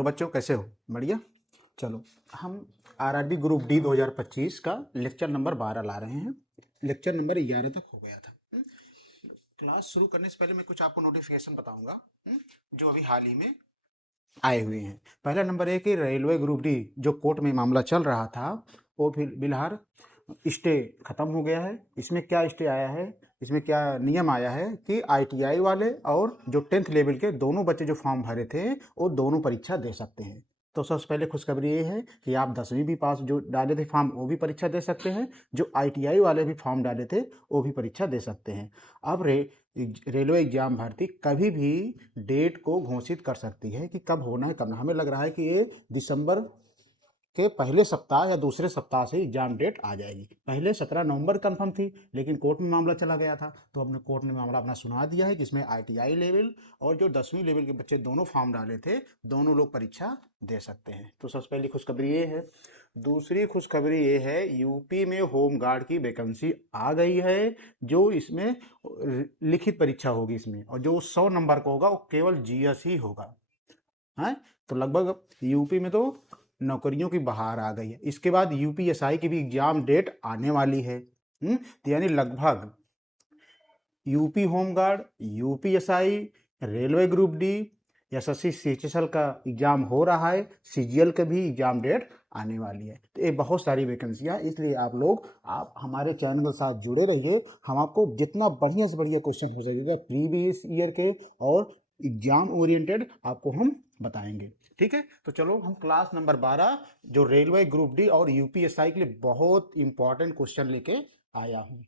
Hello बच्चों, कैसे हो? बढ़िया। चलो, हम आरआरबी ग्रुप डी 2025 का लेक्चर नंबर 12 ला रहे हैं। लेक्चर नंबर 11 तक हो गया था। क्लास शुरू करने से पहले मैं कुछ आपको नोटिफिकेशन बताऊंगा जो अभी हाल ही में आए हुए हैं। पहला नंबर है कि रेलवे ग्रुप डी जो कोर्ट में मामला चल रहा था वो फिलहाल स्टे खत्म हो गया है। इसमें क्या स्टे आया है, इसमें क्या नियम आया है कि आईटीआई वाले और जो 10th लेवल के दोनों बच्चे जो फॉर्म भरे थे वो दोनों परीक्षा दे सकते हैं। तो सबसे पहले खुशखबरी ये है कि आप 10वीं भी पास जो डाले थे फॉर्म वो भी परीक्षा दे सकते हैं, जो आईटीआई वाले भी फॉर्म डाले थे वो भी परीक्षा दे सकते हैं। अब रेलवे एग्जाम भर्ती कभी भी डेट को घोषित कर सकती है कि कब होना है कब ना। हमें लग रहा है कि ये दिसंबर के पहले सप्ताह या दूसरे सप्ताह से एग्जाम डेट आ जाएगी। पहले 17 नवंबर कंफर्म थी, लेकिन कोर्ट में मामला चला गया था तो हमने कोर्ट ने मामला अपना सुना दिया है कि इसमें आईटीआई लेवल और जो 10वीं लेवल के बच्चे दोनों फॉर्म डाले थे दोनों लोग परीक्षा दे सकते हैं। तो सबसे पहली खुशखबरी ये है। दूसरी खुशखबरी ये है, यूपी में होम गार्ड की वैकेंसी आ गई है। जो इसमें लिखित परीक्षा होगी इसमें, और जो 100 नंबर का होगा वो केवल जीएस ही होगा। है तो लगभग यूपी में तो नौकरियों की बहार आ गई है। इसके बाद यूपीएसआई की भी एग्जाम डेट आने वाली है। तो यानी लगभग UP home guard, UPSI, railway group D, SSC CHSL का एग्जाम हो रहा है, सीजीएल का भी एग्जाम डेट आने वाली है। तो ये बहुत सारी वैकेंसियाँ, इसलिए आप हमारे चैनल के साथ जुड़े रहिए। हम आपको जितना बढ़िया से बढ़िया क्वेश्चन हो सकेगा प्रीवियस ईयर के और एग्जाम ओरिएंटेड आपको हम बताएंगे। ठीक है, तो चलो हम क्लास नंबर 12 जो रेलवे ग्रुप डी और यूपीएसआई के लिए बहुत इंपॉर्टेंट क्वेश्चन लेके आया हूँ।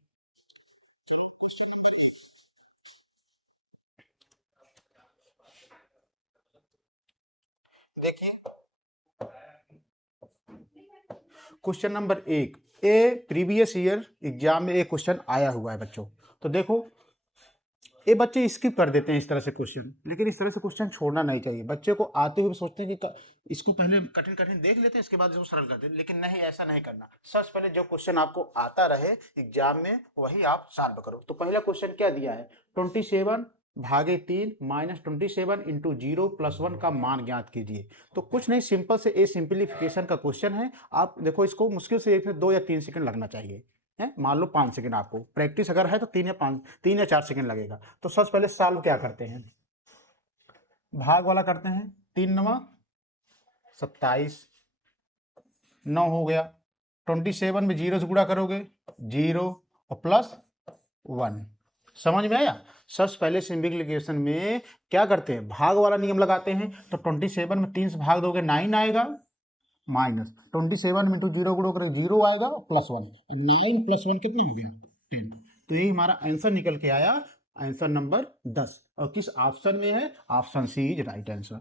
देखिए, question number 1 A previous year exam में एक क्वेश्चन आया हुआ है बच्चों। तो देखो, ये बच्चे स्किप कर देते हैं इस तरह से क्वेश्चन, लेकिन इस तरह से क्वेश्चन छोड़ना नहीं चाहिए। बच्चे को आते हुए सोचते हैं कि इसको पहले कठिन कठिन देख लेते हैं, इसके बाद इसको सरल करते हैं, लेकिन नहीं, ऐसा नहीं करना। सबसे पहले जो क्वेश्चन आपको आता रहे एग्जाम में वही आप सॉल्व करो। तो पहला क्वेश्चन क्या दिया है, 27 भागे 3 माइनस 27 इंटू 0 प्लस 1 का मान ज्ञात कीजिए। तो कुछ नहीं, सिंपल से ए सिंप्लीफिकेशन का क्वेश्चन है। आप देखो, इसको मुश्किल से 2 या 3 सेकंड लगना चाहिए है। मान लो 5 सेकंड, आपको प्रैक्टिस अगर है तो 3 या 4 सेकंड लगेगा। तो सबसे पहले सॉल्व क्या करते हैं, भाग वाला करते हैं। 3 9 27, 9 हो गया। 27 में 0 से गुणा करोगे 0 और प्लस 1। समझ में आया? सबसे पहले सिंप्लीफिकेशन में क्या करते हैं, भाग वाला नियम लगाते हैं। तो 27 में 3 से भाग दोगे 9 आएगा, माइनस 27 में तो 0 गुणा करें 0 आएगा, प्लस 1। 9 प्लस 1 कितने हो गया, 10। तो यही हमारा आंसर निकल के आया, आंसर नंबर 10। और किस ऑप्शन में है, option C is right answer.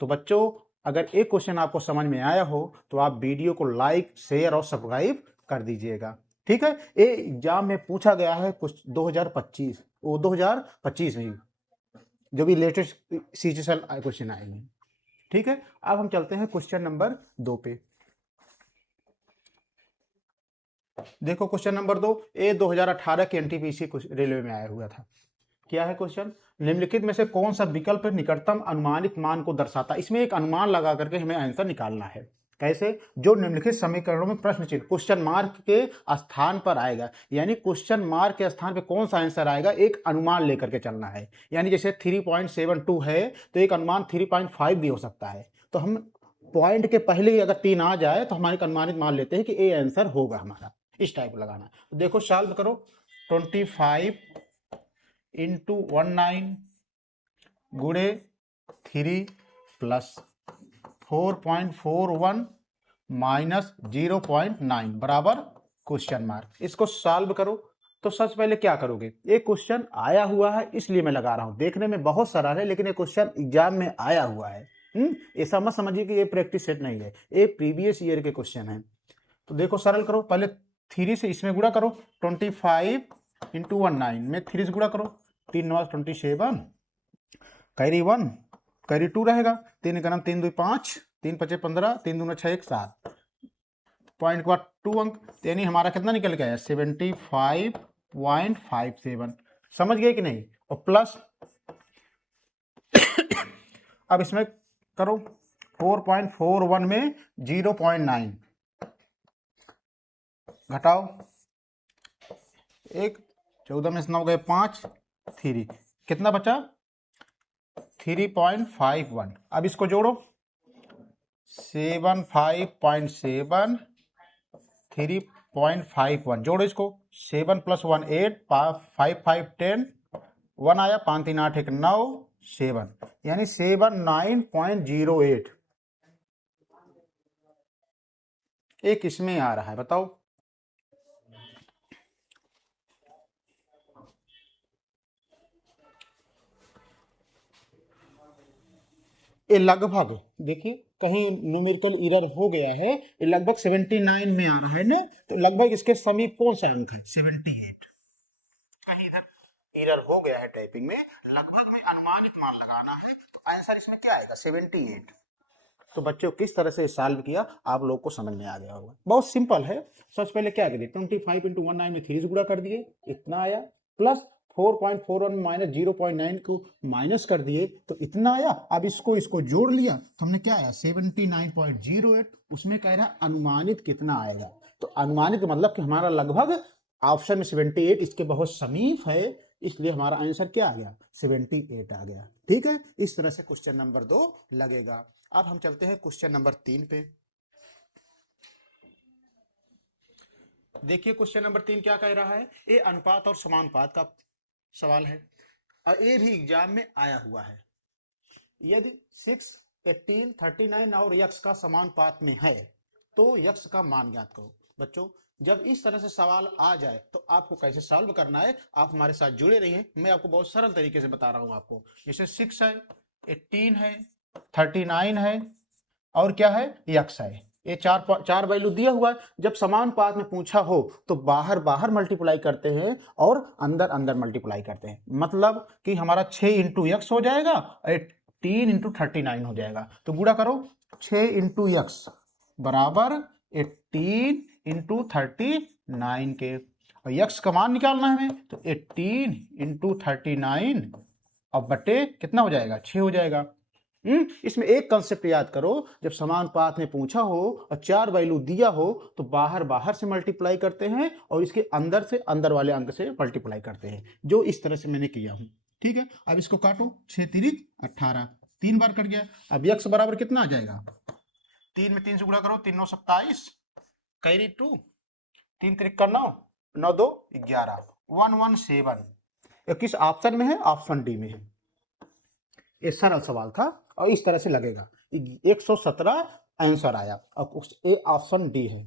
तो बच्चों, अगर एक क्वेश्चन आपको समझ में आया हो तो आप वीडियो को लाइक, शेयर और सब्सक्राइब कर दीजिएगा। ठीक है, ये एग्जाम में पूछा गया है कुछ 2025 में जो भी लेटेस्ट सीजीएल क्वेश्चन आएंगे। ठीक है, अब हम चलते हैं क्वेश्चन नंबर 2 पे। देखो क्वेश्चन नंबर 2, ये 2018 के एनटीपीसी रेलवे में आया हुआ था। क्या है क्वेश्चन, निम्नलिखित में से कौन सा विकल्प निकटतम अनुमानित मान को दर्शाता है। इसमें एक अनुमान लगा करके हमें आंसर निकालना है। कैसे, जो निम्नलिखित समीकरणों में प्रश्न चिन्ह क्वेश्चन मार्क के स्थान पर आएगा, यानी क्वेश्चन मार्क के स्थान पर कौन सा आंसर आएगा, एक अनुमान लेकर के चलना है। यानी जैसे 3.72 है तो एक अनुमान 3.5 भी हो सकता है। तो हम पॉइंट के पहले ही अगर 3 आ जाए तो हमारे अनुमानित मान लेते हैं कि ए आंसर होगा हमारा। इस टाइप लगाना। तो देखो सॉल्व करो, 25 इंटू 19 गुणे 3 प्लस 4.41 माइनस 0.9 बराबर क्वेश्चन मार्क। इसको सॉल्व करो। तो सबसे पहले क्या करोगे, ये क्वेश्चन आया हुआ है इसलिए मैं लगा रहा हूं, देखने में बहुत सरल है लेकिन ये क्वेश्चन एग्जाम में आया हुआ है। ऐसा मत समझिए कि ये प्रैक्टिस सेट नहीं है, ये प्रीवियस ईयर के क्वेश्चन है। तो देखो सरल करो, पहले 3 से इसमें गुणा करो, 25 इंटू 19 में 3 से गुणा करो, 3 9 27, कैरी 1 कैरी 2 रहेगा, 3 का नाम 3 2 5, 3 5 15, 3 दूना 6 1 7, पॉइंट के बाद 2 अंक, यानी हमारा कितना निकल के आया 75.57। समझ गए कि नहीं? और प्लस अब इसमें करो 4.41 में 0.9 घटाओ 1, 14 में से 9 गए 5, 3, कितना बचा 3.51। अब इसको जोड़ो 75.7, 3.51 जोड़ो इसको 7 + 1 8, 5 5 10, 1 आया 5 3 8 1 9 7, यानी 79.08 एक इसमें आ रहा है। बताओ ये लगभग, देखिए कहीं न्यूमेरिकल एरर हो गया है, ये लगभग 79 में आ रहा है ना, तो लगभग इसके समीप कौन सा अंक है 78। कहीं इधर एरर हो गया है टाइपिंग में, लगभग में अनुमानित मान लगाना है, तो आंसर इसमें क्या आएगा 78। तो बच्चों किस तरह से सॉल्व किया आप लोग को समझ में आ गया होगा, बहुत सिंपल है। सबसे पहले क्या करिए 25 × 19 में 3 से गुणा कर दिए, इतना आया, प्लस 4.41 माइनस 0.9 को माइनस कर दिए तो इतना आया। अब इसको जोड़ लिया तो हमने क्या आया 79.08, उसमें कह रहा है अनुमानित कितना आएगा, तो अनुमानित मतलब कि हमारा लगभग ऑप्शन में 78 इसके बहुत समीप है, इसलिए हमारा आंसर क्या आ गया 78 आ गया। ठीक है, इस तरह से क्वेश्चन नंबर 2 लगेगा। अब हम चलते हैं क्वेश्चन नंबर 3 पे। देखिए क्वेश्चन नंबर 3 क्या कह रहा है, ये अनुपात और समानुपात का सवाल है और ये भी एग्जाम में आया हुआ है। यदि 6, 18, 39 और यक्स का समानुपात में है तो यक्स का मान ज्ञात करो। बच्चों जब इस तरह से सवाल आ जाए तो आपको कैसे सॉल्व करना है, आप हमारे साथ जुड़े रहिए, मैं आपको बहुत सरल तरीके से बता रहा हूं आपको। जैसे 6 है, 18 है, 39 है और क्या है यक्स है, ये चार वैल्यू दिया हुआ है। जब समानुपात में पूछा हो तो बाहर बाहर मल्टीप्लाई करते हैं और अंदर अंदर मल्टीप्लाई करते हैं, मतलब कि हमारा 6 × यक्स हो जाएगा, 18 × 39 हो जाएगा। तो गुणा करो 6 × यक्स बराबर 18 × 39 के, और यक्स का मान निकालना है हमें, तो 18 × 39 और बटे कितना हो जाएगा 6 हो जाएगा। इसमें एक कंसेप्ट याद करो, जब समानुपात में पूछा हो और 4 वैल्यू दिया हो तो बाहर बाहर से मल्टीप्लाई करते हैं और इसके अंदर से अंदर वाले अंक से मल्टीप्लाई करते हैं, जो इस तरह से मैंने किया हूं। ठीक है, अब इसको काटो 6 × 18, 3 बार कट गया। अब यक्स बराबर कितना आ जाएगा, 3 में 3 से गुणा करो 3 9 27, कैरी 2, 3 3 9, 9 2 11, 117। ये किस ऑप्शन में है, ऑप्शन डी में है। ये सरल सवाल था और इस तरह से लगेगा 117 आंसर आया, अब ए ऑप्शन डी है।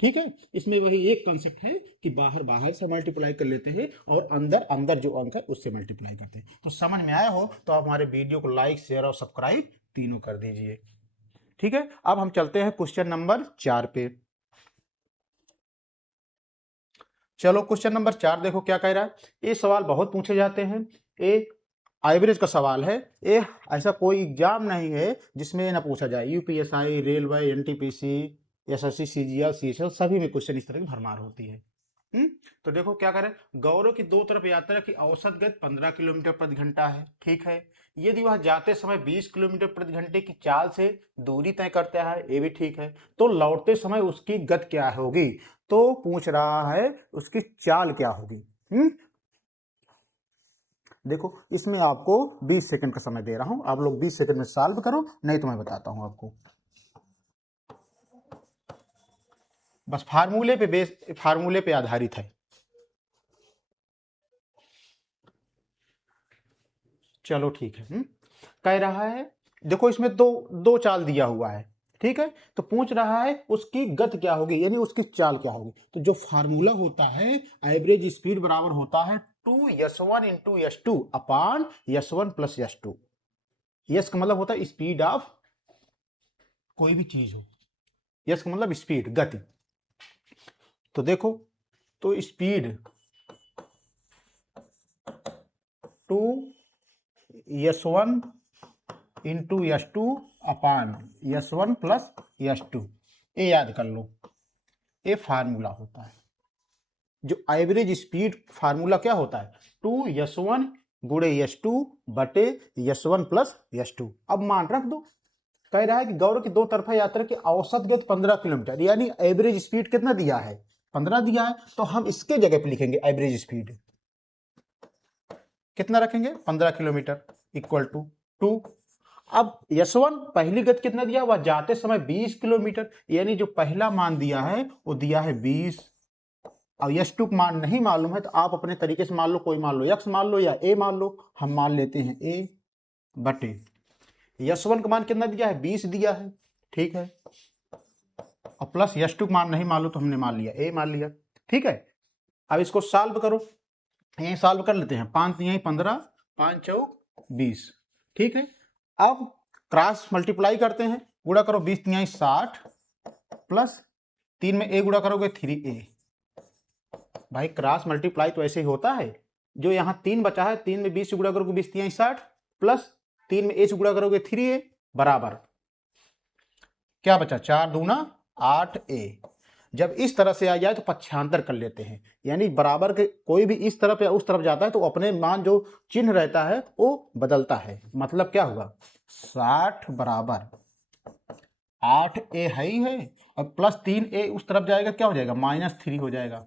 ठीक है, इसमें वही एक कंसेप्ट है कि बाहर बाहर से मल्टीप्लाई कर लेते हैं और अंदर अंदर जो अंक है उससे मल्टीप्लाई करते हैं। तो समझ में आया हो तो आप हमारे वीडियो को लाइक शेयर और सब्सक्राइब तीनों कर दीजिए। ठीक है, अब हम चलते हैं क्वेश्चन नंबर 4 पे। चलो क्वेश्चन नंबर 4 देखो क्या कह रहा है, ये सवाल बहुत पूछे जाते हैं, ये एवरेज का सवाल है, ये ऐसा कोई एग्जाम नहीं है जिसमें ना पूछा जाए, UPSI, railway, NTPC, SSC, CGL, CHL सभी में क्वेश्चन इस तरह की भरमार होती है। तो देखो क्या करें, गौरव की 2 तरफ यात्रा की औसत गति 15 किलोमीटर प्रति घंटा है। ठीक है, यदि वह जाते समय 20 किलोमीटर प्रति घंटे की चाल से दूरी तय करता है, ये भी ठीक है, तो लौटते समय उसकी गति क्या होगी, तो पूछ रहा है उसकी चाल क्या होगी। देखो इसमें आपको 20 सेकंड का समय दे रहा हूं, आप लोग 20 सेकंड में सॉल्व करो, नहीं तो मैं बताता हूं आपको। बस फार्मूले पे आधारित है। चलो ठीक है, कह रहा है देखो इसमें दो चाल दिया हुआ है। ठीक है, तो पूछ रहा है उसकी गति क्या होगी, यानी उसकी चाल क्या होगी। तो जो फार्मूला होता है एवरेज स्पीड बराबर होता है 2s1 × s2 अपान s1 + s2। यस का मतलब होता है स्पीड ऑफ कोई भी चीज हो, यस का मतलब स्पीड गति। तो देखो तो स्पीड 2s1 × s2 अपान s1 + s2, ये याद कर लो, ये फार्मूला होता है। जो एवरेज स्पीड फार्मूला क्या होता है 2s1 × s2 बटे s1 + s2। अब मान रख दो, कह रहा है कि गौरव की दो तरफा यात्रा की औसत गति 15 किलोमीटर, यानी एवरेज स्पीड कितना दिया है, 15 दिया है, तो हम इसके जगह पे लिखेंगे एवरेज स्पीड कितना रखेंगे, 15 किलोमीटर इक्वल टू 2। अब यशवन पहली गति कितना दिया, वह जाते समय 20 किलोमीटर, यानी जो पहला मान दिया है वो दिया है 20। और यश2 मान नहीं मालूम है तो आप अपने तरीके से मान लो, कोई मान लो x मान लो या a मान लो, हम मान लेते हैं a बटे यश1 का मान कितना दिया है, 20 दिया है, ठीक है, और प्लस यश2 मान नहीं मान लो तो हमने मान लिया a मान लिया, ठीक है। अब इसको सॉल्व करो, यहीं सॉल्व कर लेते हैं, 5 यहीं 15, 5 चौक 20, ठीक है। अब क्रॉस मल्टीप्लाई करते हैं, गुणा करो, 20 यहीं 60 प्लस 3 में a गुणा करोगे 3a। भाई क्रॉस मल्टीप्लाई तो ऐसे ही होता है, जो यहाँ 3 बचा है, 3 में 20 से गुणा करोगे 20 यहीं 60 प्लस 3 में a से गुणा करोगे 3a बराबर क्या बचा, 4 दूना 8a। जब इस तरह से आ जाए तो पक्षांतर कर लेते हैं, यानी बराबर के कोई भी इस तरफ या उस तरफ जाता है तो अपने मान जो चिन्ह रहता है वो बदलता है। मतलब क्या हुआ, 60 बराबर 8a है ही है, और प्लस 3a उस तरफ जाएगा, क्या हो जाएगा, -3 हो जाएगा।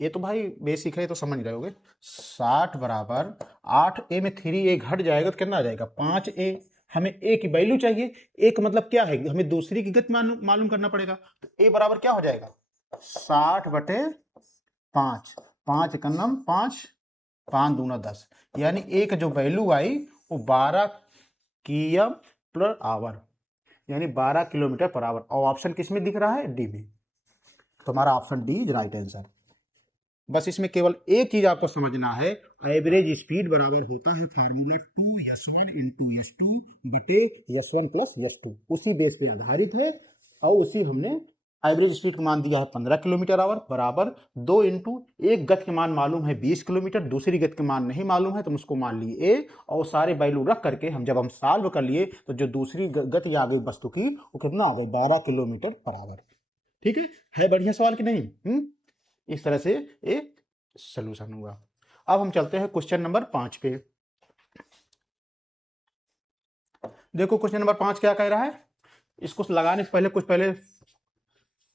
ये तो भाई बेसिक है तो समझ रहे होगे। 60 बराबर 8a में 3a घट जाएगा तो कितना आ जाएगा, 5a। हमें a की वैल्यू चाहिए, a का मतलब क्या है, हमें दूसरी की गति मालूम करना पड़ेगा, तो a बराबर क्या हो जाएगा, 60 बटे 5, 5 एकम 5, 5 दूना 10, यानी a का जो वैल्यू आई वो 12 km पर आवर, यानी 12 किलोमीटर पर आवर। और ऑप्शन किस में दिख रहा है, डी में। तो हमारा option D is right answer. बस इसमें केवल एक चीज आपको समझना है, एवरेज स्पीड बराबर होता है फार्मूला 2s1 इंटू s2 बटे s1 प्लस s2, उसी बेस पे आधारित है। और उसी हमने एवरेज स्पीड का मान दिया है 15 किलोमीटर आवर बराबर 2 इंटू एक गति के मान मालूम है 20 किलोमीटर, दूसरी गति के मान नहीं मालूम है तो हम उसको मान लिए a, और सारे वैल्यू रख करके जब हम सॉल्व कर लिए तो जो दूसरी गति आ गई वस्तु की वो कितना आ गई, 12 किलोमीटर पर आवर। ठीक है बढ़िया सवाल कि नहीं। इस तरह से एक सलूशन हुआ। अब हम चलते हैं क्वेश्चन नंबर 5 पे। देखो क्वेश्चन नंबर 5 क्या कह रहा है, इसको लगाने से पहले कुछ पहले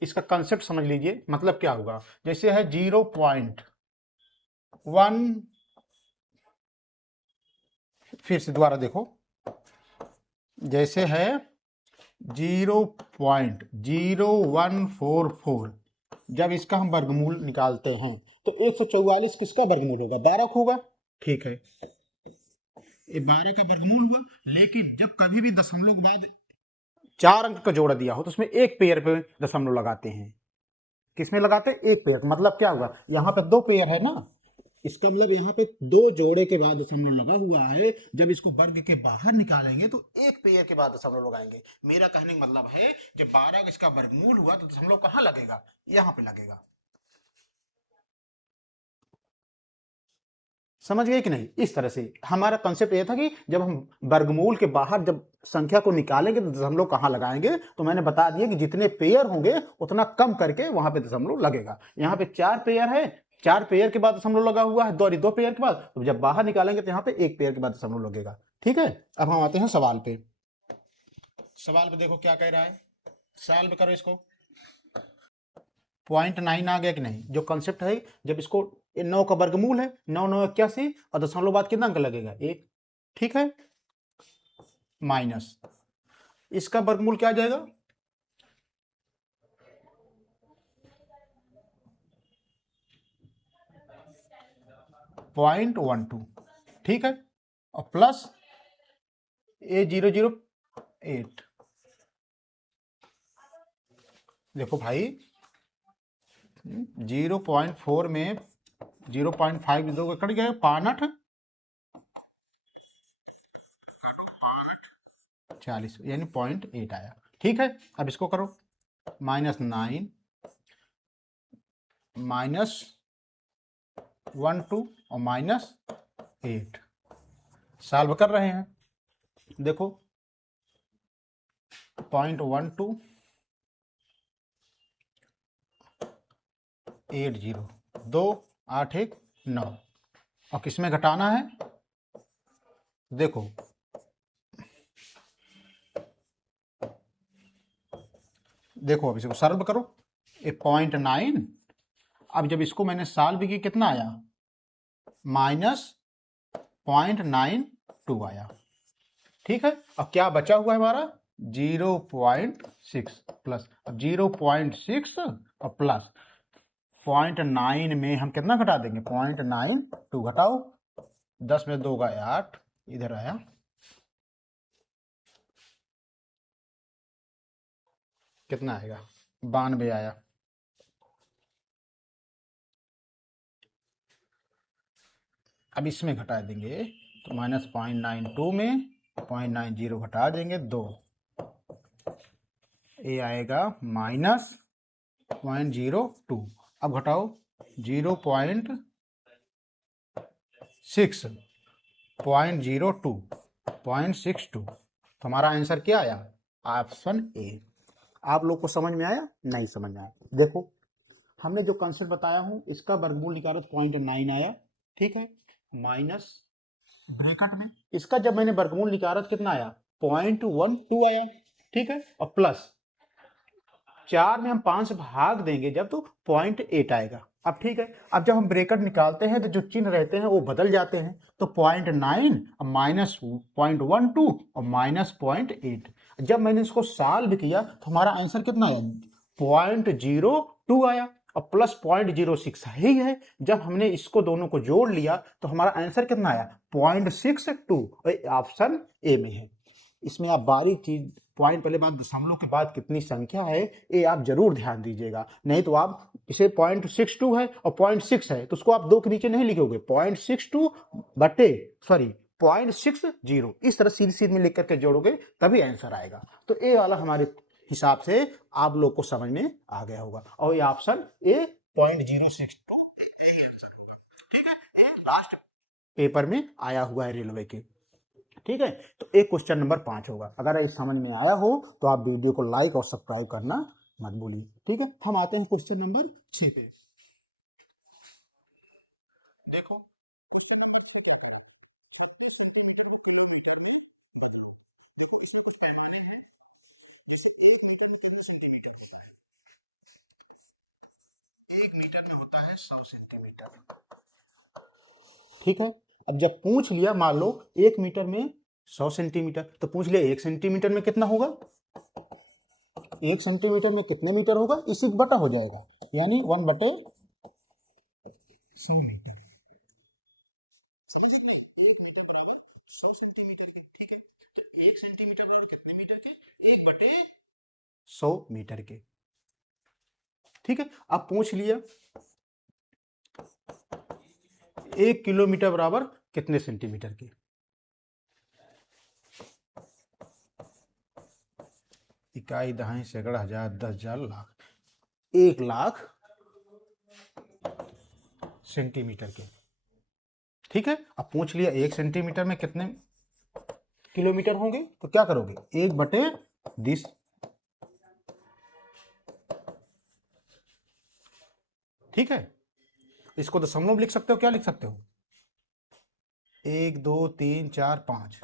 इसका कंसेप्ट समझ लीजिए। मतलब क्या होगा, जैसे है 0.1, फिर से दोबारा देखो, जैसे है 0.0144, जब इसका हम वर्गमूल निकालते हैं तो 144 किसका वर्गमूल होगा, 12 होगा, ठीक है, ये 12 का वर्गमूल हुआ। लेकिन जब कभी भी दशमलव के बाद 4 अंक का जोड़ा दिया हो तो उसमें एक पेयर पे दशमलव लगाते हैं। किसमें लगाते हैं, एक पेयर। मतलब क्या हुआ, यहाँ पे 2 पेयर है ना, इसका मतलब यहाँ पे 2 जोड़े के बाद दशमलव लगा हुआ है। जब इसको वर्ग के बाहर निकालेंगे तो एक पेयर के बाद दशमलव लगाएंगे। मेरा कहने का मतलब है जब 12 इसका वर्गमूल हुआ तो दशमलव कहाँ लगेगा, यहाँ पे लगेगा। समझ गए कि नहीं। इस तरह से हमारा कंसेप्ट ये था कि जब हम वर्गमूल के बाहर जब संख्या को निकालेंगे तो दशमलव कहाँ लगाएंगे, तो मैंने बता दिया कि जितने पेयर होंगे उतना कम करके वहां पे दशमलव लगेगा। यहाँ पे 4 पेयर है, 4 पेयर के बाद दशमलव लगा हुआ है, 2 पेयर के बाद, तो जब बाहर निकालेंगे तो यहाँ पे 1 पेयर के बाद दशमलव लगेगा। ठीक है, अब हम आते हैं सवाल पे। सवाल पे देखो क्या कह रहा है, सॉल्व करो इसको। 0.9 आ गया कि नहीं। जो कंसेप्ट है, जब इसको 9 का वर्गमूल है, 9 9 81, और दशमलव बाद कितना अंक लगेगा, 1, ठीक है, माइनस इसका वर्गमूल क्या आ जाएगा, 0.12, ठीक है, और प्लस A008। देखो भाई 0.4 में 0.5 दो कट गया, 5 40, यानी 0.8 आया। ठीक है, अब इसको करो, -9 -12 और -8 सॉल्व कर रहे हैं। देखो 0.12 80, 2 8 1 9, और किसमें घटाना है, देखो देखो अब इसको सॉल्व करो, ये 0.9, अब जब इसको मैंने सॉल्व की कितना आया, -0.92 आया। ठीक है, अब क्या बचा हुआ है हमारा, 0.6 प्लस, अब 0.6 और प्लस 0.9 में हम कितना घटा देंगे, 0.92 घटाओ, 10 में 2 गए 8, इधर आया, कितना आएगा, 92 आया। अब इसमें घटा देंगे तो -0.92 में 0.90 घटा देंगे 2, ये आएगा -0.02। अब घटाओ 0.6, 0.02, 0.62, तो हमारा आंसर क्या आया, ऑप्शन ए। आप लोग को समझ में आया, नहीं समझ में आया, देखो हमने जो कंसेप्ट बताया हूं इसका वर्गमूल निकालो तो 0.9 आया। ठीक है, माइनस ब्रैकेट में इसका जब मैंने वर्गमूल निकाला तो कितना आया, 0.12 आया। ठीक है, और प्लस 4 में हम 5 से भाग देंगे जब, तो 0.8 आएगा। अब ठीक है, अब जब हम ब्रैकेट निकालते हैं तो जो चिन्ह रहते हैं वो बदल जाते हैं, तो 0.9 -0.12 और -0.8। जब मैंने इसको सॉल्व किया तो हमारा आंसर कितना आया, 0.02 आया, और प्लस 0.06 ही है। जब हमने इसको दोनों को जोड़ लिया तो हमारा आंसर कितना आया, 0.62, ऑप्शन ए में है। इसमें आप बारीक चीज पॉइंट, पहले बात दशमलव के बाद कितनी संख्या है ये आप जरूर ध्यान दीजिएगा, नहीं तो आप इसे 0.62 है और 0.6 है तो उसको आप 2 के नीचे नहीं लिखोगे, 0.62 बटे सॉरी 0.60, इस तरह सीधी सीधी में लिख करके जोड़ोगे तभी आंसर आएगा। तो ए वाला हमारे हिसाब से आप लोग को समझ में आ गया होगा, और ये ऑप्शन ए 0.062 लास्ट पेपर में आया हुआ है रेलवे के। ठीक है, तो एक क्वेश्चन नंबर 5 होगा। अगर ये समझ में आया हो तो आप वीडियो को लाइक और सब्सक्राइब करना मत भूलिए। ठीक है, हम आते हैं क्वेश्चन नंबर 6 पे। देखो 1 मीटर में होता है 100 सेंटीमीटर। ठीक है, अब जब पूछ लिया मान लो 1 मीटर में 100 सेंटीमीटर, तो पूछ लिया 1 सेंटीमीटर में कितना होगा, 1 सेंटीमीटर में कितने मीटर होगा, इसी बटा हो जाएगा, यानी 1/100 मीटर। समझ गए, 1 मीटर बराबर 100 सेंटीमीटर के। ठीक है, तो 1 सेंटीमीटर बराबर कितने मीटर के, 1/100 मीटर के। ठीक है, अब पूछ लिया 1 किलोमीटर बराबर कितने सेंटीमीटर के, इकाई दहाई सैकड़ा हजार 10,000 लाख, 1 लाख सेंटीमीटर के। ठीक है, अब पूछ लिया 1 सेंटीमीटर में कितने किलोमीटर होंगे, तो क्या करोगे, 1/20। ठीक है, इसको दशमलव लिख सकते हो, क्या लिख सकते हो, 1 2 3 4 5।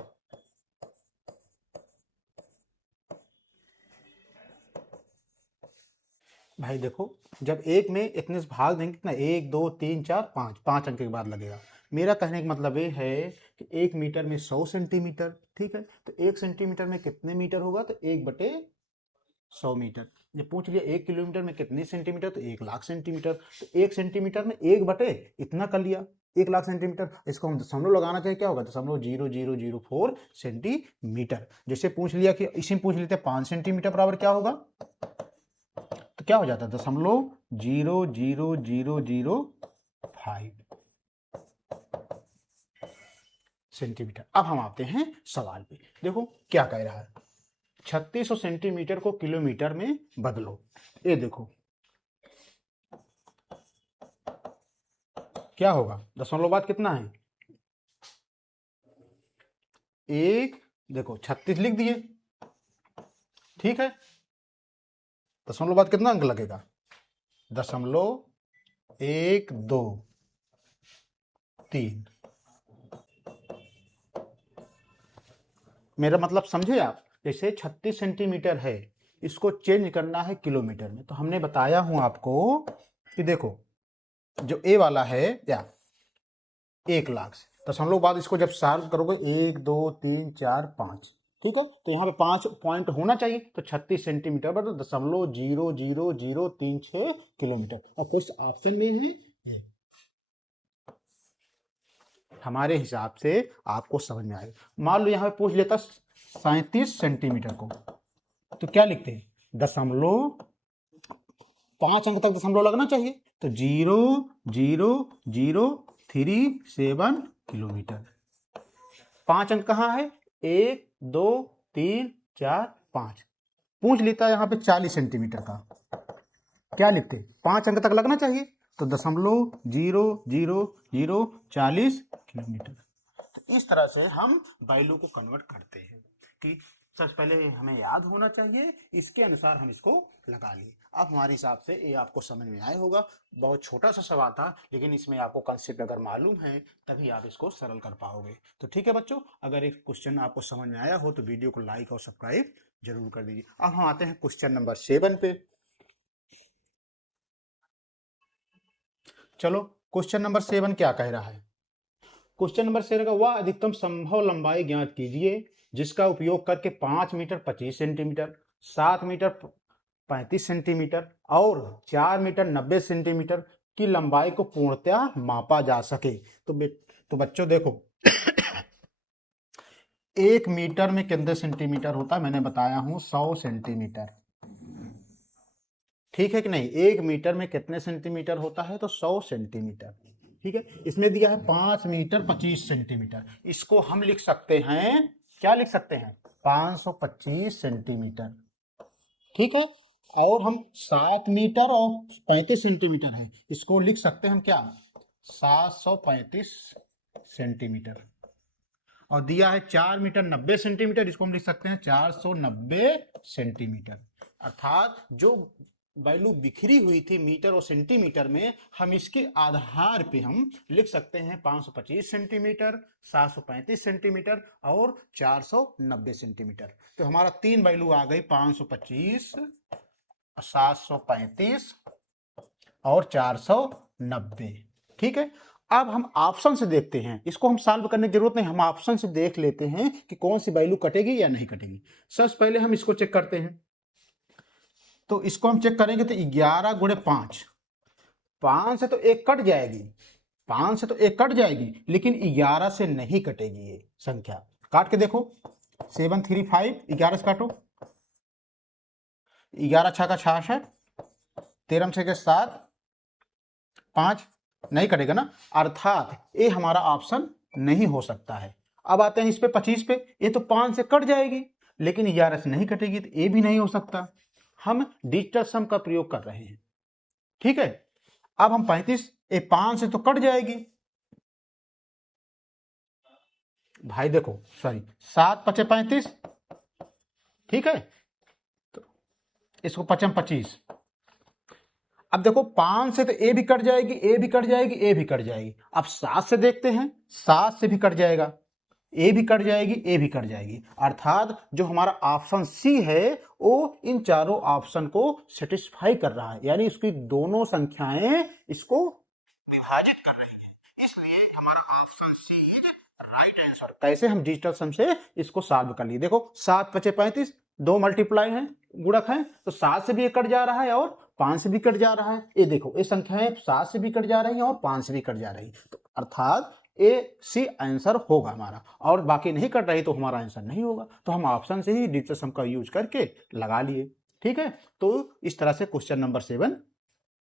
भाई देखो, जब एक में इतने से भाग देंगे कितना, 1 2 3 4 5, 5 अंक के बाद लगेगा। मेरा कहने का मतलब ये है कि 1 मीटर में 100 सेंटीमीटर। ठीक है, तो 1 सेंटीमीटर में कितने मीटर होगा, तो 1/100 मीटर। जब पूछ लिया 1 किलोमीटर में कितने सेंटीमीटर, तो 1 लाख सेंटीमीटर। तो 1 सेंटीमीटर में 1/, इतना कर लिया, 1 लाख सेंटीमीटर। इसको हम दशमलव लगाना चाहिए, क्या होगा, 0.0004 सेंटीमीटर। जैसे पूछ लिया कि इसी में पूछ लेते 5 सेंटीमीटर बराबर क्या होगा, तो क्या हो जाता है, 0.0005 सेंटीमीटर। अब हम आते हैं सवाल पे, देखो क्या कह रहा है, 3600 सेंटीमीटर को किलोमीटर में बदलो। ये देखो क्या होगा, दशमलव बाद कितना है, एक, देखो 36 लिख दिए। ठीक है, दशमलव बाद कितना अंक लगेगा, 0.123। मेरा मतलब समझे आप, जैसे 36 सेंटीमीटर है इसको चेंज करना है किलोमीटर में। तो हमने बताया हूं आपको कि देखो जो ए वाला है या 1,00,000 से, दशमलव बाद इसको जब सॉल्व करोगे 1 2 3 4 5, ठीक है, तो यहाँ पे 5 पॉइंट होना चाहिए, तो 36 सेंटीमीटर पर 0.00036 किलोमीटर। और कुछ ऑप्शन में है ये। हमारे हिसाब से आपको समझ में आएगा। मान लो यहाँ पे पूछ लेता 37 सेंटीमीटर को, तो क्या लिखते हैं, दशमलव, 5 अंक तक दशमलव लगना चाहिए, तो 0.00037 किलोमीटर। 5 अंक कहाँ है, 1 2 3 4 5। पूछ लेता है यहाँ पे 40 सेंटीमीटर का, क्या लिखते, 5 अंक तक लगना चाहिए, तो 0.00040 किलोमीटर। तो इस तरह से हम वैल्यू को कन्वर्ट करते हैं कि सबसे पहले हमें याद होना चाहिए, इसके अनुसार हम इसको लगा लिए। अब हमारे हिसाब से ये आपको समझ में आया होगा। बहुत छोटा सा सवाल था, लेकिन इसमें आपको कंसेप्ट अगर मालूम है तभी आप इसको सरल कर पाओगे। तो ठीक है बच्चों, अगर एक क्वेश्चन आपको समझ में आया हो तो वीडियो को लाइक और सब्सक्राइब जरूर कर दीजिए। अब हम आते हैं क्वेश्चन नंबर 7 पे। चलो, क्वेश्चन नंबर 7 क्या कह रहा है। क्वेश्चन नंबर 7 का, वह अधिकतम संभव लंबाई ज्ञात कीजिए जिसका उपयोग करके 5 मीटर 25 सेंटीमीटर, 7 मीटर 35 सेंटीमीटर और 4 मीटर 90 सेंटीमीटर की लंबाई को पूर्णतया मापा जा सके। तो बच्चों देखो 1 मीटर में कितने सेंटीमीटर होता है, मैंने बताया हूं 100 सेंटीमीटर, ठीक है कि नहीं। 1 मीटर में कितने सेंटीमीटर होता है, तो 100 सेंटीमीटर, ठीक है। इसमें दिया है 5 मीटर 25 सेंटीमीटर, इसको हम लिख सकते हैं, क्या लिख सकते हैं, 525 सेंटीमीटर, ठीक है। और हम 7 मीटर और 35 सेंटीमीटर है, इसको लिख सकते हैं हम क्या, 735 सेंटीमीटर। और दिया है 4 मीटर 90 सेंटीमीटर, इसको हम लिख सकते हैं 490 सेंटीमीटर। अर्थात जो वैल्यू बिखरी हुई थी मीटर और सेंटीमीटर में, हम इसके आधार पे हम लिख सकते हैं 525 सेंटीमीटर, 735 सेंटीमीटर और 490 सेंटीमीटर। तो हमारा 3 वैल्यू आ गई, 525, 735 और 490, ठीक है। अब हम ऑप्शन से देखते हैं, इसको हम सॉल्व करने की जरूरत नहीं, हम ऑप्शन से देख लेते हैं कि कौन सी वैल्यू कटेगी या नहीं कटेगी। सबसे पहले हम इसको चेक करते हैं, तो इसको हम चेक करेंगे तो 11 गुणे 5, 5 से तो 1 कट जाएगी, 5 से तो 1 कट जाएगी, लेकिन 11 से नहीं कटेगी ये संख्या। काट के देखो, 735, 11 से काटो, 11 छः का 66, 13 छः के 7, 5, नहीं कटेगा ना, अर्थात ये हमारा ऑप्शन नहीं हो सकता है। अब आते हैं इस पे 25 पे, ये तो 5 से कट जाएगी लेकिन 11 से नहीं कटेगी, तो ये भी नहीं हो सकता। हम डिजिटल सम का प्रयोग कर रहे हैं, ठीक है। अब हम 35, ये 5 से तो कट जाएगी भाई, देखो सॉरी, 7 पचे 35, ठीक है, तो इसको 5 25। अब देखो 5 से तो ए भी कट जाएगी, ए भी कट जाएगी, ए भी कट जाएगी। अब 7 से देखते हैं, 7 से भी कट जाएगा, ए भी कट जाएगी, ए भी कट जाएगी। अर्थात जो हमारा ऑप्शन सी है वो इन चारों ऑप्शन को सेटिस्फाई कर रहा है, यानी इसकी दोनों संख्याएं इसको विभाजित कर रही है, इसलिए हमारा option C is right answer. कैसे, हम डिजिटल सम से इसको सॉल्व कर लिए। देखो 7 पचे 35, 2 मल्टीप्लाई है, गुणक है, तो 7 से भी ये कट जा रहा है और 5 से भी कट जा रहा है। ये देखो ये संख्याएं 7 से भी कट जा रही हैं और 5 से भी कट जा रही है, तो अर्थात ए सी आंसर होगा हमारा, और बाकी नहीं कट रही तो हमारा आंसर नहीं होगा। तो हम ऑप्शन से ही डिजिटल सम का यूज करके लगा लिए, ठीक है। तो इस तरह से क्वेश्चन नंबर 7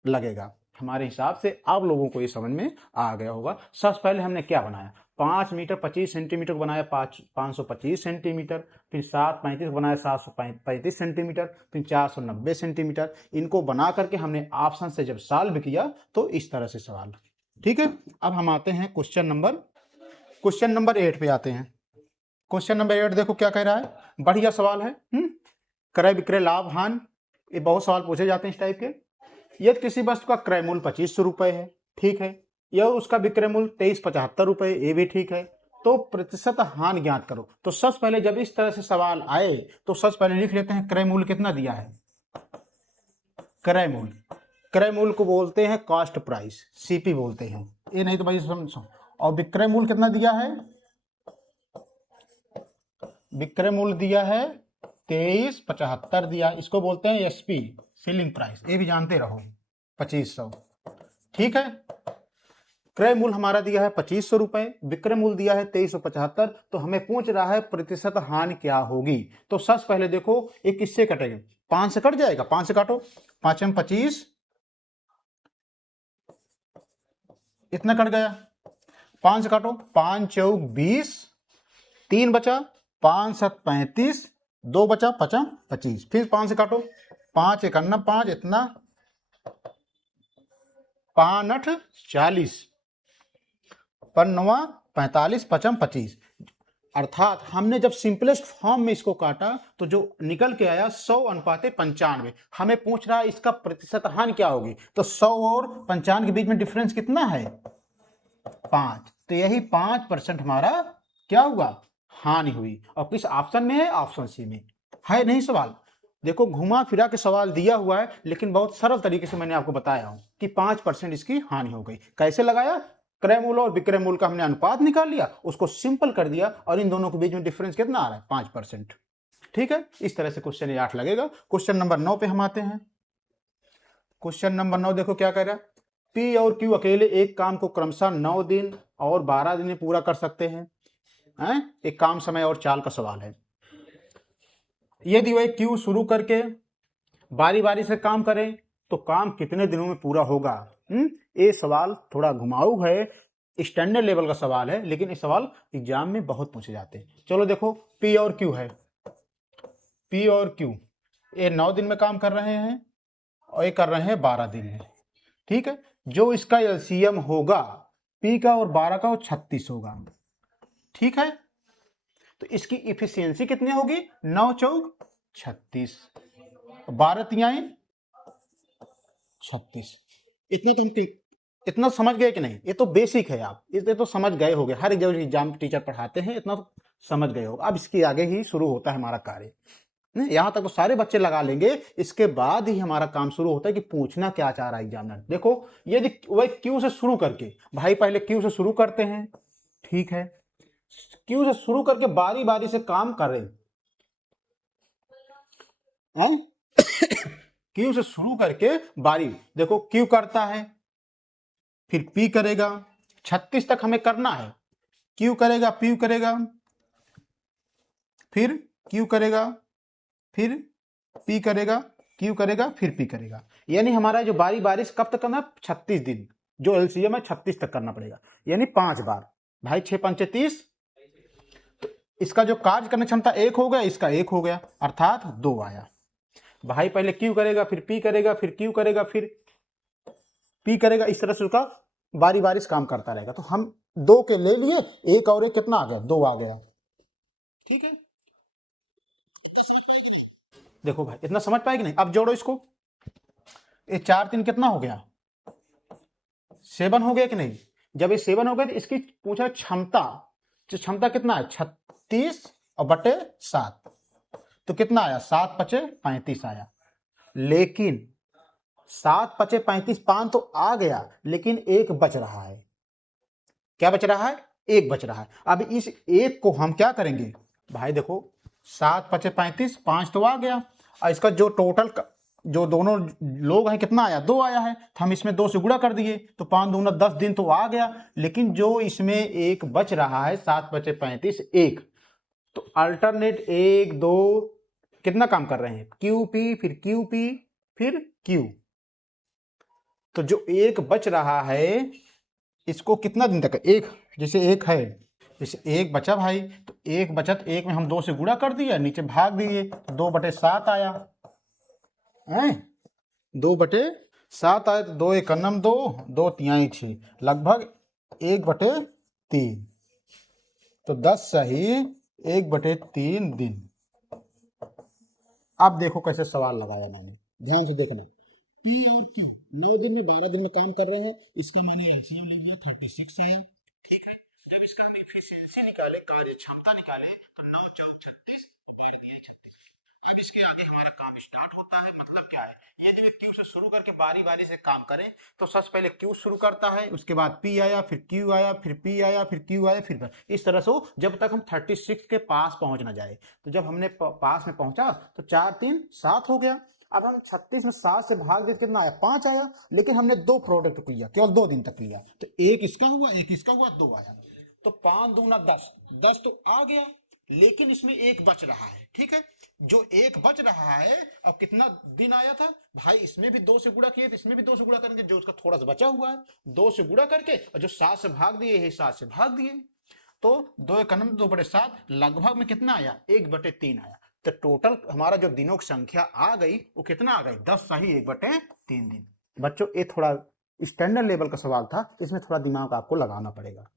लगेगा। हमारे हिसाब से आप लोगों को ये समझ में आ गया होगा। सबसे पहले हमने क्या बनाया, 5 मीटर 25 सेंटीमीटर को बनाया 525 सेंटीमीटर, फिर 735 बनाया 735 सेंटीमीटर, फिर 490 सेंटीमीटर। इनको बना करके हमने ऑप्शन से जब सॉल्व किया तो इस तरह से सवाल, ठीक है। अब हम आते हैं क्वेश्चन नंबर 8 पे आते हैं। क्वेश्चन नंबर 8 देखो क्या कह रहा है, बढ़िया सवाल है। क्रय विक्रय लाभ हानि, ये बहुत सवाल पूछे जाते हैं इस टाइप के। यदि किसी वस्तु का क्रय मूल्य 2500 रुपये है, ठीक है, यह उसका विक्रय मूल्य 2375 रुपये, ये भी ठीक है। तो प्रतिशत हानि ज्ञात करो। तो सबसे पहले जब इस तरह से सवाल आए तो सबसे पहले लिख लेते हैं क्रय मूल्य कितना दिया है। क्रय मूल्य, क्रय मूल्य को बोलते हैं कॉस्ट प्राइस, सीपी बोलते हैं ये, नहीं तो भाई समझो। और विक्रय मूल्य कितना दिया है, विक्रय मूल्य दिया है 2375 दिया, इसको बोलते हैं एसपी सेलिंग प्राइस, ये भी जानते रहो 2500। ठीक है, क्रय मूल्य हमारा दिया है 2500 रुपए, विक्रय मूल्य दिया है 2375, तो हमें पूछ रहा है प्रतिशत हानि क्या होगी। तो सबसे पहले देखो ये किससे कटेगा, 5 से कट जाएगा, 5 से काटो, 5 में 25, इतना कट गया, 5 से काटो, 5 चौक 20, 3 बचा, 5 7 35, 2 बचा, 5 25, फिर 5 से काटो, 5 1 5, इतना 5 8 40, 9 45, 5 25। अर्थात हमने जब सिंपलेस्ट फॉर्म में इसको काटा तो जो निकल के आया 100:95। हमें पूछ रहा है इसका प्रतिशत हानि क्या होगी, तो 100 और 95 के बीच में डिफरेंस कितना है, 5, तो यही 5% हमारा क्या हुआ, हानि हुई। और किस ऑप्शन में है, ऑप्शन सी में है। नहीं सवाल देखो घुमा फिरा के सवाल दिया हुआ है, लेकिन बहुत सरल तरीके से मैंने आपको बताया हूं कि 5% इसकी हानि हो गई। कैसे लगाया, क्रय मूल्य और विक्रय मूल्य का हमने अनुपात निकाल लिया, उसको सिंपल कर दिया और इन दोनों के बीच में डिफरेंस कितना आ रहा है, 5%। ठीक है, इस तरह से क्वेश्चन 8 लगेगा। क्वेश्चन नंबर 9 पे हम आते हैं। क्वेश्चन नंबर 9 देखो क्या कह रहा है, पी और क्यू अकेले एक काम को क्रमशः 9 दिन और 12 दिन में पूरा कर सकते हैं। एक काम, समय और चाल का सवाल है। यदि वह क्यू शुरू करके बारी बारी से काम करें तो काम कितने दिनों में पूरा होगा। ये सवाल थोड़ा घुमाऊ है, स्टैंडर्ड लेवल का सवाल है, लेकिन ये सवाल एग्जाम में बहुत पूछे जाते हैं। चलो देखो पी और क्यू है, पी और क्यू ये 9 दिन में काम कर रहे हैं और ये कर रहे हैं 12 दिन में। ठीक है, जो इसका एलसीएम होगा पी का और 12 का वो 36 होगा। ठीक है, तो इसकी इफिशियंसी कितनी होगी, 9 चौक 36, 12 तिहाई 36। इतने तो हम इतना समझ गए कि नहीं, ये तो बेसिक है, आप इतने तो समझ गए होगे, हर एक एग्जाम टीचर पढ़ाते हैं, इतना तो समझ गए हो। अब इसके आगे ही शुरू होता है हमारा कार्य। यहां तक तो सारे बच्चे लगा लेंगे, इसके बाद ही हमारा काम शुरू होता है कि पूछना क्या चाह रहा है एग्जामिनर। देखो यदि वह क्यू से शुरू करके, भाई पहले क्यू से शुरू करते हैं, ठीक है, क्यू से शुरू करके बारी बारी से काम कर रहे हैं, क्यू से शुरू करके बारी, देखो क्यू करता है, फिर पी करेगा, 36 तक हमें करना है, क्यू करेगा, पी करेगा, फिर क्यू करेगा, फिर पी करेगा, क्यू करेगा, फिर पी करेगा। यानी हमारा जो बारी बारी कब तक करना, 36 दिन, जो एलसीएम है 36 तक करना पड़ेगा, यानी 5 बार। भाई 6 पंचे 30, तो इसका जो कार्य करने क्षमता 1 हो गया, इसका 1 हो गया, अर्थात 2 आया। भाई पहले क्यू करेगा, फिर पी करेगा, फिर क्यू करेगा, फिर पी करेगा, इस तरह से उसका बारी बारी से काम करता रहेगा। तो हम 2 के ले लिए, 1 और 1 कितना आ गया, 2 आ गया। ठीक है, देखो भाई इतना समझ पाए कि नहीं। अब जोड़ो इसको, ये 4 3 कितना हो गया, 7 हो गया कि नहीं। जब ये 7 हो गया तो इसकी पूछा क्षमता, क्षमता कितना है, 36 और बटे 7, तो कितना आया, 7 पचे 35 आया। लेकिन 7 पचे 35, 5 तो आ गया, लेकिन 1 बच रहा है। क्या बच रहा है, 1 बच रहा है। अब इस 1 को हम क्या करेंगे, भाई देखो 7 पचे 35, 5 तो आ गया, और इसका जो टोटल जो दोनों लोग हैं कितना आया, 2 आया है, तो हम इसमें 2 से गुणा कर दिए, तो 5 दूना 10 दिन तो आ गया। लेकिन जो इसमें 1 बच रहा है, 7 पचे 35 1, तो अल्टरनेट 1 2 कितना काम कर रहे हैं, क्यू पी, फिर क्यू पी, फिर क्यू। तो जो 1 बच रहा है इसको कितना दिन तक, 1, जैसे 1 है, जैसे 1 बचा भाई, तो 1 बचत 1 में हम 2 से गुणा कर दिया, नीचे भाग दिए, 2 बटे 7 आया है, 2 बटे 7 आया, तो 2 1 2, 2 तिहाई 6, लगभग 1 बटे 3, तो 10 सही 1 बटे 3 दिन। अब देखो कैसे सवाल लगाया मैंने, ध्यान से देखना। पी और क्यू 9 दिन में 12 दिन में काम कर रहे हैं, इसका मैंने एलसीएम ले लिया 36 है। ठीक है, जब इसका हम कैपेसिटी निकाले, कार्य क्षमता निकाले, तो 9 चौक 36 मार दिया 36। अब इसके आगे हमारा काम स्टार्ट होता है। मतलब क्या है, यदि मैं क्यू से शुरू करके बारी बारी से काम करें तो सबसे पहले क्यू शुरू करता है, उसके बाद पी आया, फिर क्यू आया, फिर पी आया, फिर क्यू आया, फिर इस तरह से जब तक हम 36 के पास पहुंच ना जाए। तो जब हमने पास में पहुंचा तो 4 3 7 हो गया। अब हम 36 में 7 से भाग दे कितना आया, 5 आया। लेकिन हमने 2 प्रोडक्ट लिया, केवल 2 दिन तक लिया, तो एक इसका हुआ, एक इसका हुआ, 2 आया। तो 5 दूना 10, 10 तो आ गया, लेकिन इसमें एक बच रहा है। ठीक है, जो एक बच रहा है, अब कितना दिन आया था भाई, इसमें भी 2 से गुणा किए, तो इसमें भी 2 से गुणा करेंगे, जो उसका थोड़ा सा बचा हुआ है 2 से गुणा करके, और जो 7 से भाग दिए है 7 से भाग दिए। तो 2 एक 2/7, लगभग में कितना आया, 1/3 आया। तो टोटल हमारा जो दिनों की संख्या आ गई वो कितना आ गई, 10 सही 1/3 दिन। बच्चों ये थोड़ा स्टैंडर्ड लेवल का सवाल था, इसमें थोड़ा दिमाग आपको लगाना पड़ेगा।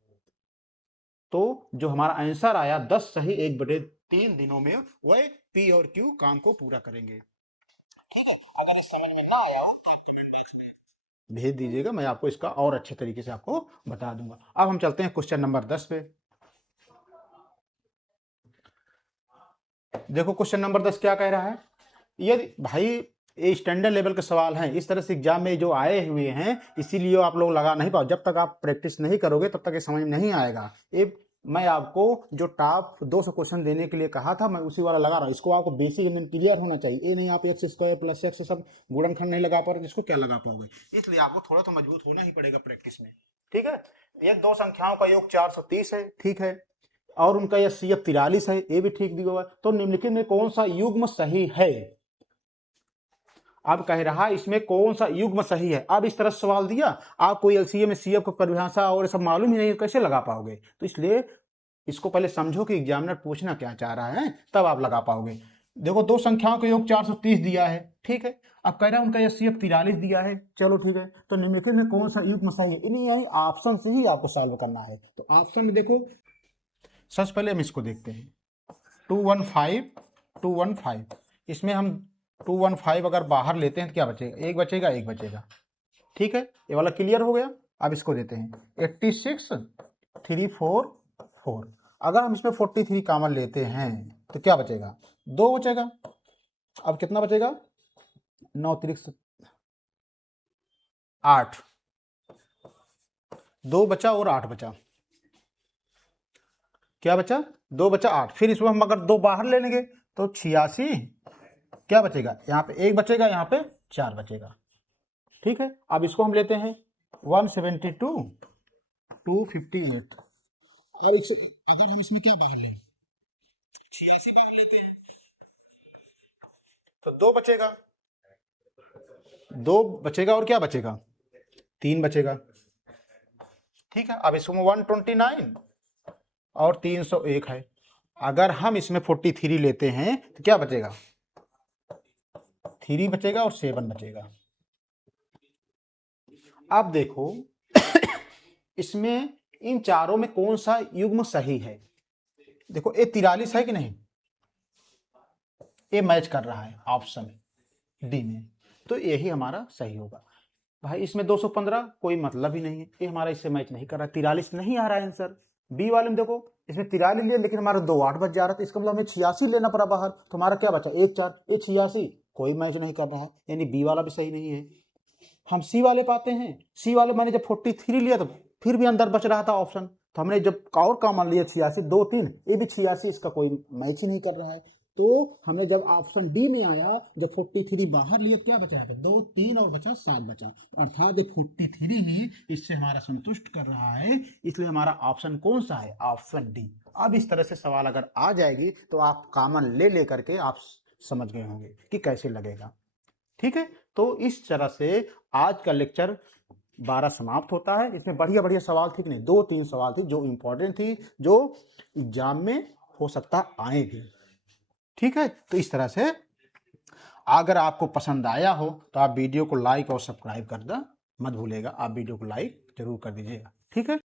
तो जो हमारा आंसर आया 10 सही 1/3 दिनों में, वह पी और क्यू काम को पूरा करेंगे। ठीक है, अगर इस समझ में ना आया हो तो कमेंट बॉक्स में भेज दीजिएगा, मैं आपको इसका और अच्छे तरीके से आपको बता दूंगा। अब हम चलते हैं क्वेश्चन नंबर 10 पे। देखो क्वेश्चन नंबर 10 क्या कह रहा है, यदि भाई ये स्टैंडर्ड लेवल के सवाल हैं, इस तरह से एग्जाम में जो आए हुए हैं, इसीलिए आप लोग लगा नहीं पाओ। जब तक आप प्रैक्टिस नहीं करोगे तब तक ये समझ में नहीं आएगा। ये मैं आपको जो टॉप 200 क्वेश्चन देने के लिए कहा था, मैं उसी वाला लगा रहा हूँ। इसको आपको बेसिक एकदम क्लियर होना चाहिए। ये नहीं आप एक्स स्क्वायर प्लस एक्स सब गुणनखंड नहीं लगा पा रहे, इसको क्या लगा पाओगे। इसलिए आपको थोड़ा तो मजबूत होना ही पड़ेगा प्रैक्टिस में। ठीक है, ये 2 संख्याओं का योग 430 है। ठीक है, और उनका यह CF 43 है, ये भी ठीक दिया हुआ है। तो निम्नलिखित में कौन सा युग्म सही है। अब कह रहा इसमें कौन सा युग्म सही है। अब इस तरह सवाल दिया, आपको LCM में CF को परिभाषा और सब मालूम ही नहीं, कैसे लगा पाओगे। तो इसलिए इसको पहले समझो कि एग्जामिनर पूछना क्या चाह रहा है, तब आप लगा पाओगे। देखो 2 संख्याओं का योग 430 दिया है। ठीक है, अब कह रहा है उनका CF 43 दिया है। चलो ठीक है, तो निम्नलिखित में कौन सा युग्म सही है, इन्हीं यानी ऑप्शन से ही आपको सॉल्व करना है। तो ऑप्शन में देखो, सबसे पहले हम इसको देखते हैं 215 215। इसमें हम 215 अगर बाहर लेते हैं तो क्या बचेगा, एक बचेगा, एक बचेगा। ठीक है, ये वाला क्लियर हो गया। अब इसको देते हैं 86 344। अगर हम इसमें 43 कॉमन लेते हैं तो क्या बचेगा, 2 बचेगा। अब कितना बचेगा, 9 3 8, 2 बचा और 8 बचा। क्या बचा, 2 बचा 8। फिर इसमें हम अगर 2 बाहर ले लेंगे तो 86, क्या बचेगा, यहाँ पे 1 बचेगा, यहाँ पे 4 बचेगा। ठीक है, अब इसको हम लेते हैं 172 258। और इसे अगर हम इसमें क्या बाहर लें, 86 बाहर लेते हैं तो 2 बचेगा, 2 बचेगा और क्या बचेगा, 3 बचेगा। ठीक है, अब इसमें 129 और 301 है। अगर हम इसमें 43 लेते हैं तो क्या बचेगा, 3 बचेगा और 7 बचेगा। अब देखो इसमें इन चारों में कौन सा युग्म सही है। देखो ये 43 है कि नहीं, ये मैच कर रहा है ऑप्शन डी में, तो यही हमारा सही होगा। भाई इसमें 215 कोई मतलब ही नहीं है, ये हमारा इससे मैच नहीं कर रहा, 43 नहीं आ रहा है आंसर। बी वाले में देखो, इसमें 43 लिया लेकिन हमारा 2 8 बच जा रहा था, इसका मतलब हमें 86 लेना पड़ा बाहर, तो हमारा क्या बचा 1 4, ये 86 कोई मैच नहीं कर रहा है, यानी बी वाला भी सही नहीं है। हम सी वाले पाते हैं, सी वाले मैंने जब 43 लिया तो फिर भी अंदर बच रहा था ऑप्शन, तो हमने जब और काम मान लिया 86 2 3, ये भी 86, इसका कोई मैच ही नहीं कर रहा है। तो हमने जब ऑप्शन डी में आया, जब 43 बाहर लिया, क्या बचा यहाँ पे 2 3 और बचा 7 बचा, अर्थात 43 ही इससे हमारा संतुष्ट कर रहा है, इसलिए हमारा ऑप्शन कौन सा है, ऑप्शन डी। अब इस तरह से सवाल अगर आ जाएगी तो आप कॉमन ले लेकर के आप समझ गए होंगे कि कैसे लगेगा। ठीक है, तो इस तरह से आज का लेक्चर 12 समाप्त होता है। इसमें बढ़िया बढ़िया सवाल थे कि नहीं, 2 3 सवाल थे जो इंपॉर्टेंट थी, जो एग्जाम में हो सकता आएगी। ठीक है, तो इस तरह से अगर आपको पसंद आया हो तो आप वीडियो को लाइक और सब्सक्राइब करना मत भूलिएगा, आप वीडियो को लाइक जरूर कर दीजिएगा। ठीक है।